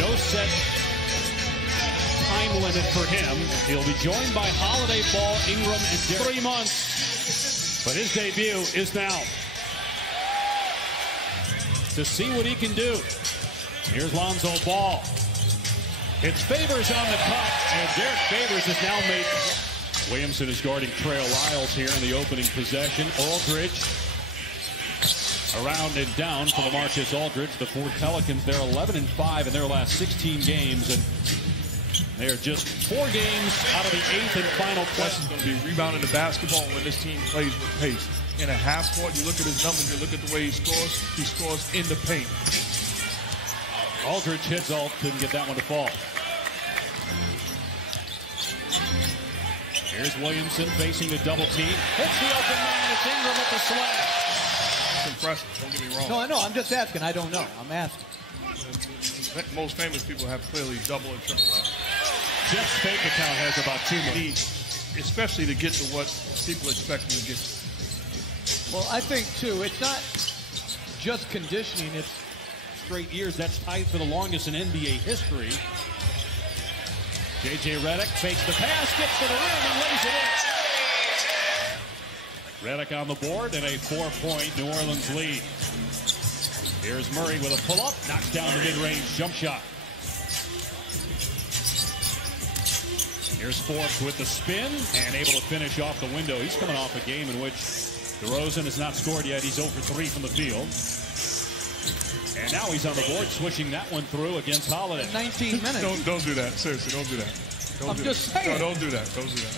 No set time limit for him. He'll be joined by Holiday, Ball, Ingram, and 3 months. But his debut is now. To see what he can do. Here's Lonzo Ball. It's Favors on the cut, and Derek Favors has now made. Williamson is guarding Trail Lyles here in the opening possession. Aldridge around and down for LaMarcus Aldridge. The four Pelicans, they're 11-5 in their last 16 games, and they're just 4 games out of the 8th and final place. Is going to be rebounding the basketball when this team plays with pace. In a half court, you look at his numbers, you look at the way he scores in the paint. Aldridge hits Alt, couldn't get that one to fall. Here's Williamson facing the double team. Hits the open man. It's Ingram at the slam. It's impressive. Don't get me wrong. No, I know. I'm just asking. I don't know. I'm asking. Most famous people have clearly double and triple that. Jeff's bank account has about 2 million. Especially to get to what people expect him to get. Well, I think, too, it's not just conditioning. It's straight years. That's tied for the longest in NBA history. J.J. Redick fakes the pass, gets to the rim, and lays it in. Redick on the board and a 4-point New Orleans lead. Here's Murray with a pull-up, knocks down the mid-range jump shot. Here's Forbes with the spin and able to finish off the window. He's coming off a game in which DeRozan has not scored yet. He's 0 for 3 from the field. And now he's on the board, swishing that one through against Holiday. 19 minutes. Don't do that. Seriously, don't do that. I'm just saying. No, don't do that. Don't do that.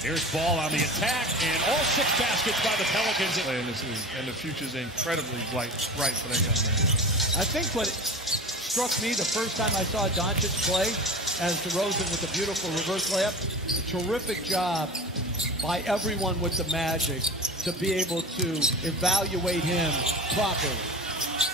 Here's Ball on the attack, and all 6 baskets by the Pelicans. In this league, and the future's incredibly bright for that young man. I think what struck me the first time I saw Doncic play as DeRozan with a beautiful reverse layup, a terrific job by everyone with the Magic to be able to evaluate him properly.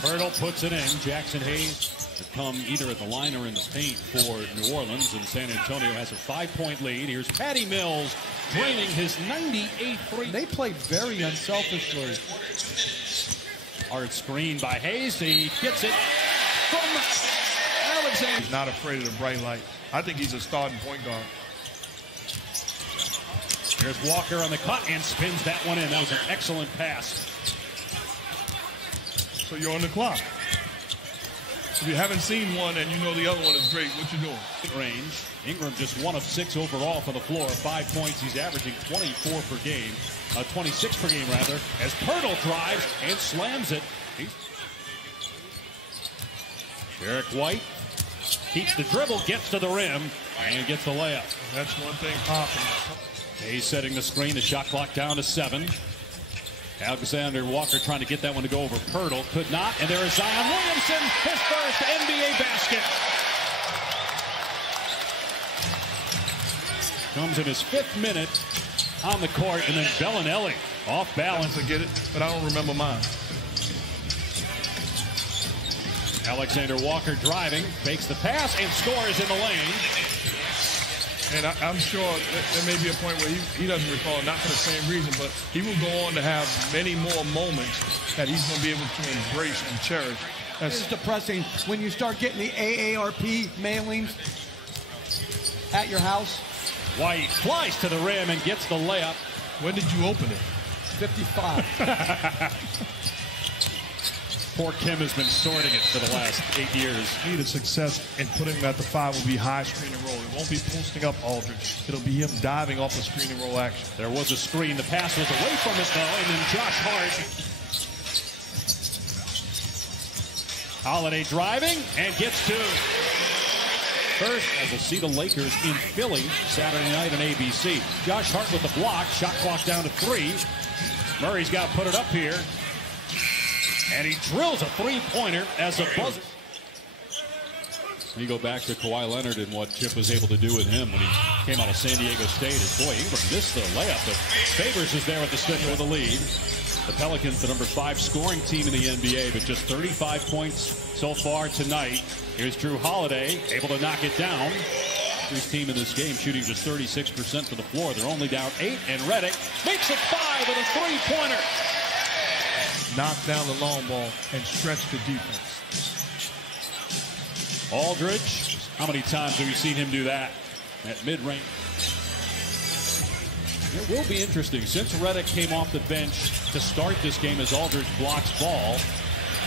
Hurdle puts it in. Jackson Hayes has come either at the line or in the paint for New Orleans, and San Antonio has a 5-point lead. Here's Patty Mills draining his 98 free. They played very unselfishly. Hard screen by Hayes. He gets it from Alexander. He's not afraid of the bright light. I think he's a starting point guard. Here's Walker on the cut and spins that one in. That was an excellent pass. So you're on the clock. If you haven't seen one and you know the other one is great, what you doing? Range. Ingram just 1 of 6 overall for the floor. 5 points. He's averaging 24 per game. 26 per game, rather. As Pirtle drives and slams it. Derek White keeps the dribble, gets to the rim, and gets the layup. That's one thing popping. Hayes setting the screen. The shot clock down to 7. Alexander Walker trying to get that one to go over Pirtle. Could not. And there is Zion Williamson, his first NBA basket. Comes in his 5th minute on the court. And then Bellinelli off balance. I get it, but I don't remember mine. Alexander Walker driving, fakes the pass, and scores in the lane. And I'm sure there may be a point where he doesn't recall, not for the same reason, but he will go on to have many more moments that he's going to be able to embrace and cherish. It's depressing when you start getting the AARP mailings at your house. White flies to the rim and gets the layup. When did you open it? 55. Poor Kim has been sorting it for the last 8 years. Key to success in putting him at the 5 will be high screen and roll. It won't be posting up Aldridge. It'll be him diving off the screen and roll action. There was a screen. The pass was away from it, though, and then Josh Hart. Holiday driving and gets 2. First, as we'll see the Lakers in Philly Saturday night on ABC. Josh Hart with the block. Shot clock down to 3. Murray's got to put it up here. And he drills a 3-pointer as a buzzer. You go back to Kawhi Leonard and what Chip was able to do with him when he came out of San Diego State. As boy, Ingram missed the layup, but Favors is there at the stretch with the lead. The Pelicans, the number 5 scoring team in the NBA, but just 35 points so far tonight. Here's Drew Holiday, able to knock it down. Drew's team in this game shooting just 36% for the floor. They're only down 8, and Redick makes it 5 with a 3-pointer. Knock down the long ball and stretch the defense. Aldridge, how many times have you seen him do that at mid-range? It will be interesting. Since Redick came off the bench to start this game as Aldridge blocks ball,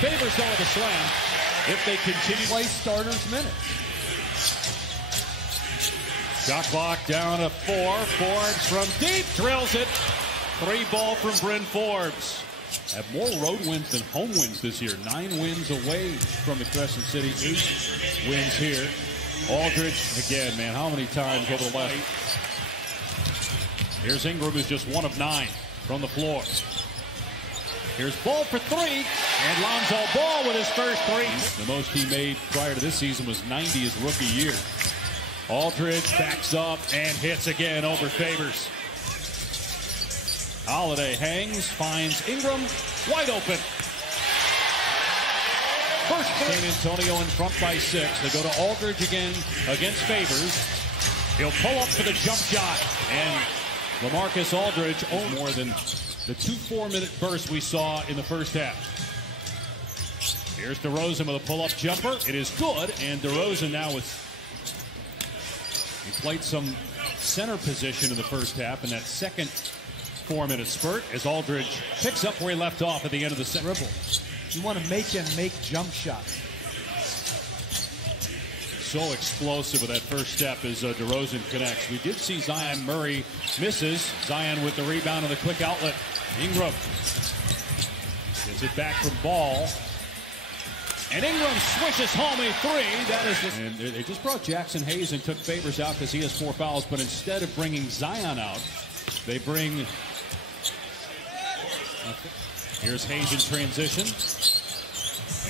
Favors though with a slam. If they continue play starters minutes. Shot clock down to 4. Forbes from deep drills it. 3 ball from Bryn Forbes. Have more road wins than home wins this year. 9 wins away from the Crescent City. 8 wins here. Aldridge again, man. How many times over the left? Here's Ingram, who's just 1 of 9 from the floor. Here's Ball for 3, and Lonzo Ball with his first 3. The most he made prior to this season was 90 his rookie year. Aldridge backs up and hits again over Favors. Holiday hangs, finds Ingram, wide open. First San Antonio in front by 6. They go to Aldridge again against Favors. He'll pull up for the jump shot, and LaMarcus Aldridge owns more than the 2 4-minute bursts we saw in the first half. Here's DeRozan with a pull-up jumper. It is good, and DeRozan now with... He played some center position in the first half in that second 4-minute spurt as Aldridge picks up where he left off at the end of the second. Dribble. You want to make him make jump shots. So explosive with that first step as DeRozan connects. We did see Zion. Murray misses. Zion with the rebound and the quick outlet. Ingram gets it back from Ball. And Ingram swishes home a 3. That is just... And they just brought Jackson Hayes and took Favors out because he has 4 fouls. But instead of bringing Zion out, they bring... Here's Hayes in transition.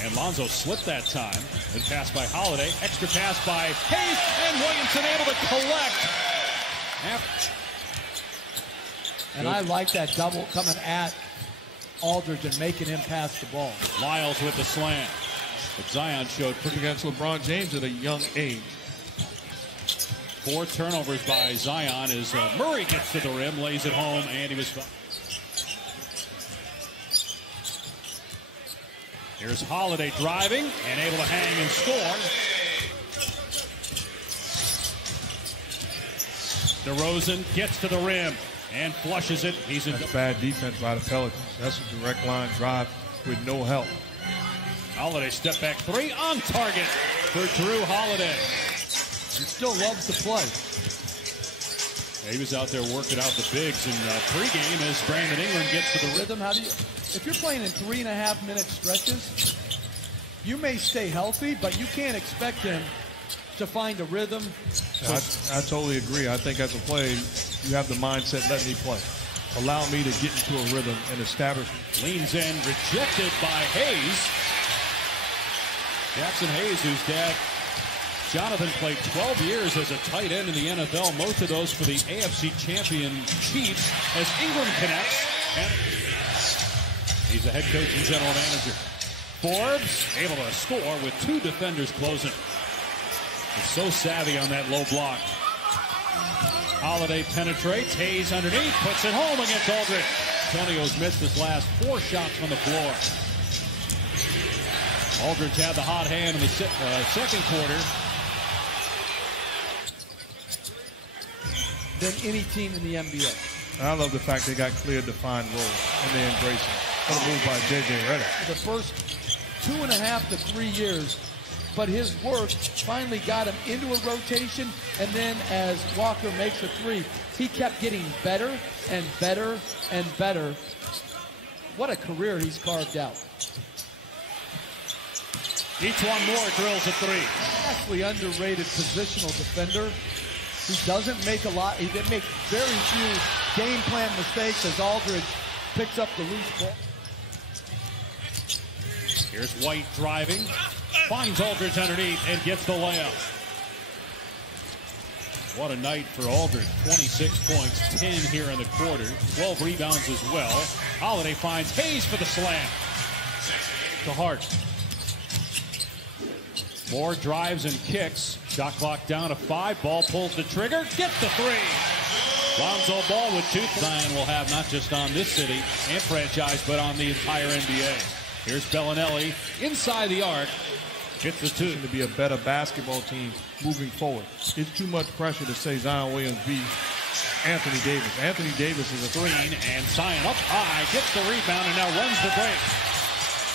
And Lonzo slipped that time. Good pass by Holiday. Extra pass by Hayes. And Williamson able to collect. And I like that double coming at Aldridge and making him pass the ball. Lyles with the slam. But Zion showed pretty against LeBron James at a young age. 4 turnovers by Zion as Murray gets to the rim, lays it home, and he was fine. Here's Holiday driving and able to hang and score. DeRozan gets to the rim and flushes it. He's in. That's bad defense by the Pelicans. That's a direct line drive with no help. Holiday step back 3 on target for Drew Holiday. He still loves to play. Yeah, he was out there working out the bigs in pregame as Brandon Ingram gets to the rhythm. How do you? If you're playing in 3.5-minute stretches, you may stay healthy, but you can't expect him to find a rhythm. I totally agree. I think as a player, you have the mindset, let me play. Allow me to get into a rhythm and establish. Leans in, rejected by Hayes. Jackson Hayes, whose dad, Jonathan, played 12 years as a tight end in the NFL, most of those for the AFC champion Chiefs, as Ingram connects. And he's the head coach and general manager. Forbes able to score with 2 defenders closing. He's so savvy on that low block. Holiday penetrates. Hayes underneath. Puts it home against Aldridge. Antonio's missed his last 4 shots from the floor. Aldridge had the hot hand in the second quarter. Than any team in the NBA. And I love the fact they got clear, defined roles, and they embrace it. What a move by J.J. Redick. The first 2.5 to 3 years, but his work finally got him into a rotation, and then as Walker makes a 3, he kept getting better and better and better. What a career he's carved out. Each one more drills a 3. Vastly underrated positional defender. He doesn't make a lot. He didn't make very few game plan mistakes as Aldridge picks up the loose ball. Here's White driving. Finds Aldridge underneath and gets the layup. What a night for Aldridge. 26 points, 10 here in the quarter. 12 rebounds as well. Holiday finds Hayes for the slam. To Hart. Moore drives and kicks. Shot clock down to 5. Ball pulls the trigger. Gets the 3. Lonzo Ball with 2. Zion will have not just on this city and franchise, but on the entire NBA. Here's Bellinelli inside the arc. Hits the two. To be a better basketball team moving forward. It's too much pressure to say Zion Williams be Anthony Davis. Anthony Davis is a Green, and Zion up high, gets the rebound, and now runs the break.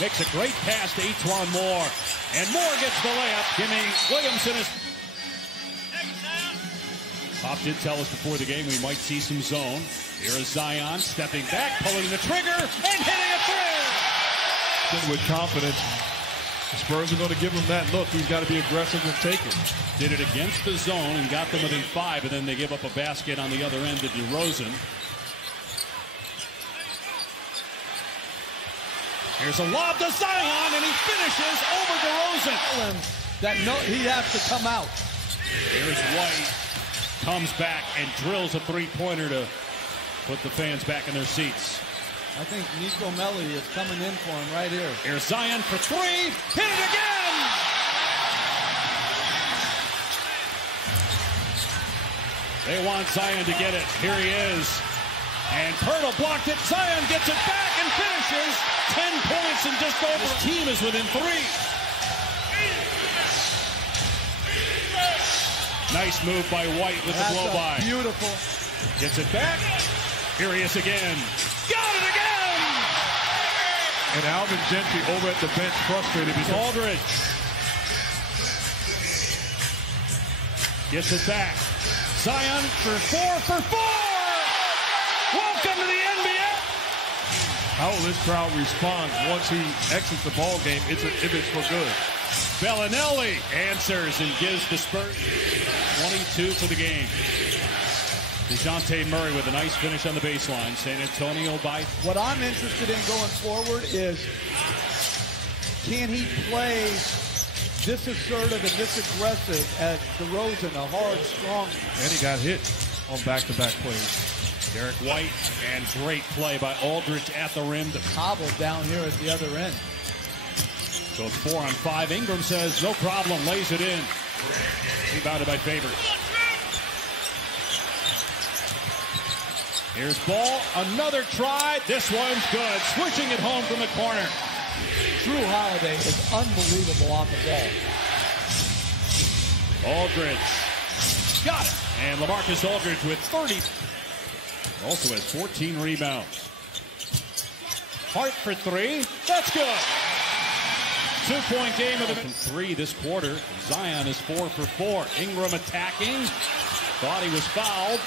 Makes a great pass to E'Twaun Moore. And Moore gets the layup, giving Williamson his... Pop did tell us before the game we might see some zone. Here is Zion stepping back, pulling the trigger, and hitting a three. with confidence. The Spurs are going to give him that look. He's got to be aggressive and take it. Did it against the zone and got them within 5, and then they give up a basket on the other end to DeRozan. Here's a lob to Zion, and he finishes over DeRozan. He has to come out. Here's White. Comes back and drills a three-pointer to put the fans back in their seats. I think Nico Melli is coming in for him right here. Here's Zion for 3. Hit it again! They want Zion to get it. Here he is. And Pirtle blocked it. Zion gets it back and finishes. 10 points and just over. His team is within 3. Nice move by White with the blow-by. Beautiful. Gets it back. Here he is again. Got it again! And Alvin Gentry over at the bench frustrated because Aldridge gets it back. Zion for 4 for 4! Welcome to the NBA! How will this crowd respond once he exits the ball game if it's for good? Bellinelli answers and gives the Spurs 22 for the game. DeJounte Murray with a nice finish on the baseline. San Antonio by... What I'm interested in going forward is, can he play this assertive and this aggressive as DeRozan, a hard, strong... And he got hit on back-to-back plays. Derek White, and great play by Aldridge at the rim to cobble down here at the other end. So it's 4 on 5. Ingram says no problem, lays it in. Rebounded by Favors. Here's Ball, another try. This one's good. Switching it home from the corner. Drew Holiday is unbelievable on the ball. Aldridge got it. And LaMarcus Aldridge with 30. Also has 14 rebounds. Hart for 3. That's good. 2-point game of the from 3 this quarter. Zion is 4 for 4. Ingram attacking. Thought he was fouled.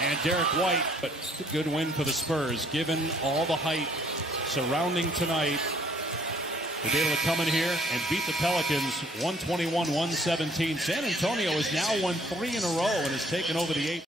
And Derek White, but it's a good win for the Spurs, given all the hype surrounding tonight. They'll be able to come in here and beat the Pelicans 121-117. San Antonio has now won 3 in a row and has taken over the 8.